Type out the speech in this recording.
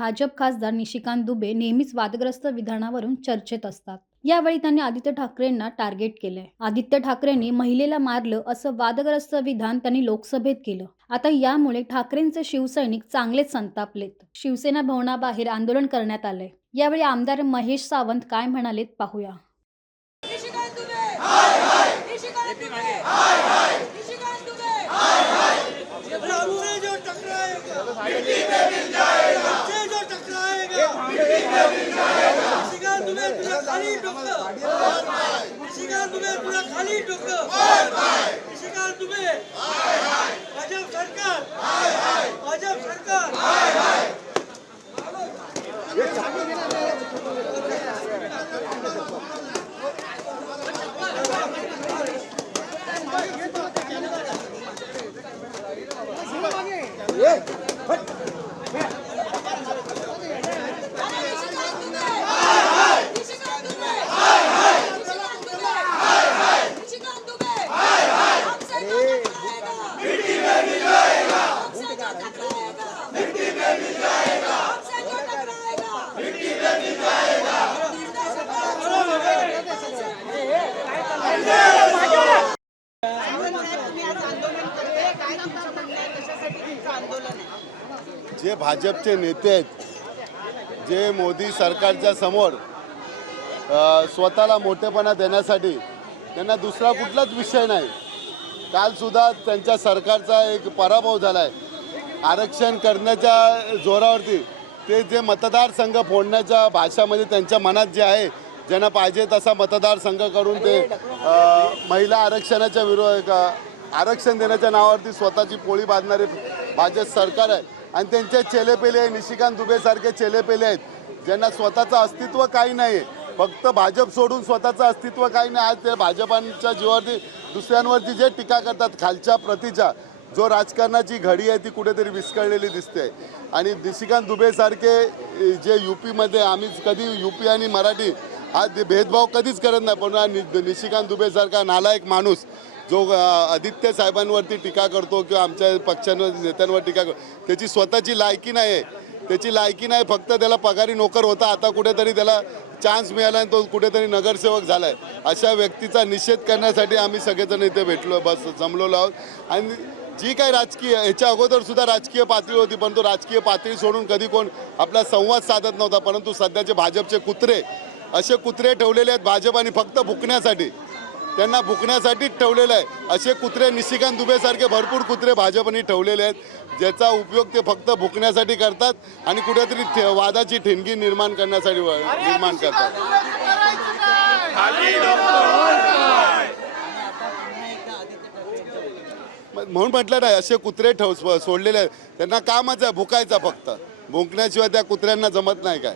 भाजप खासदार निशिकांत दुबे नेहमीच वादग्रस्त विधानावरून चर्चेत असतात. यावेळी त्यांनी आदित्य ठाकरेंना टार्गेट केलंय. आदित्य ठाकरेंनी महिलेला मारलं असं वादग्रस्त विधान त्यांनी लोकसभेत केलं. आता यामुळे ठाकरेंचे शिवसैनिक चांगलेच संतापलेत. शिवसेना भवनाबाहेर आंदोलन करण्यात आलंय. यावेळी आमदार महेश सावंत काय म्हणालेत पाहूया. निशिकांत दुबे हाय हाय निशिकांत दुबे हाय हाय निशिकांत दुबे हाय हाय हमसे जो टकराएगा मिट्टी में मिल जाएगा हमसे जो टकराएगा मिट्टी में मिल जाएगा निशिकांत दुबे तुझा खाली डोकं निशिकांत दुबे तुझा खाली डोकं निशिकांत दुबे हाय हाय भाजप सरकार हाय हाय भाजप सरकार हाय हाय जे भाजपचे नेते आहेत, जे मोदी सरकारच्या समोर स्वतःला मोठेपणा देण्यासाठी त्यांना दुसरा कुठलाच विषय नाही. कालसुद्धा त्यांच्या सरकारचा एक पराभव झाला आहे. आरक्षण करण्याच्या जोरावरती ते जे मतदारसंघ फोडण्याच्या भाषामध्ये त्यांच्या मनात जे आहे, ज्यांना पाहिजे तसा मतदारसंघ करून ते महिला आरक्षणाच्या आरक्षण देण्याच्या नावावरती स्वतःची पोळी बांधणारे भाजप सरकार आहे. आणि त्यांचे चेलेपेले निशिकांत दुबेसारखे चेलेपेले आहेत, ज्यांना स्वतःचं अस्तित्व काही नाही आहे. फक्त भाजप सोडून स्वतःचं अस्तित्व काही नाही. आज ते भाजपांच्या जीवावरती दुसऱ्यांवरती जे टीका करतात, खालच्या प्रतीच्या जो राजकारणाची घडी आहे ती कुठेतरी विस्कळलेली दिसते. आणि निशिकांत दुबेसारखे जे यूपीमध्ये आम्ही कधी यूपी आणि मराठी हा भेदभाव कधीच करत नाही, पण निशिकांत दुबेसारखा नालायक माणूस जो आदित्य साहेबांवरती टीका करतो किंवा आमच्या पक्षांवर नेत्यांवर टीका करतो, त्याची स्वतःची लायकी नाही आहे. त्याची लायकी नाही, फक्त त्याला पगारी नोकर होता, आता कुठेतरी त्याला चान्स मिळाला आणि तो कुठेतरी नगरसेवक झाला आहे. अशा व्यक्तीचा निषेध करण्यासाठी आम्ही सगळेजण इथे भेटलो, जमलेलो आहोत. आणि जी काही राजकीय ह्याच्या अगोदरसुद्धा राजकीय पातळी होती, परंतु राजकीय पातळी सोडून कधी कोण आपला संवाद साधत नव्हता. परंतु सध्याचे भाजपचे कुत्रे असे कुत्रे ठेवलेले आहेत भाजपाने फक्त भुकण्यासाठी, त्यांना भुकण्यासाठीच ठेवलेलं आहे. असे कुत्रे निशिकांत दुबेसारखे भरपूर कुत्रे भाजपने ठेवलेले आहेत, ज्याचा उपयोग ते फक्त भुकण्यासाठी करतात आणि कुठेतरी वादाची ठिणगी निर्माण करण्यासाठी निर्माण करतात. म्हणून म्हटलं नाही, असे कुत्रे सोडलेले आहेत. त्यांना कामच आहे भुकायचा, फक्त भुंकण्याशिवाय त्या कुत्र्यांना जमत नाही काय.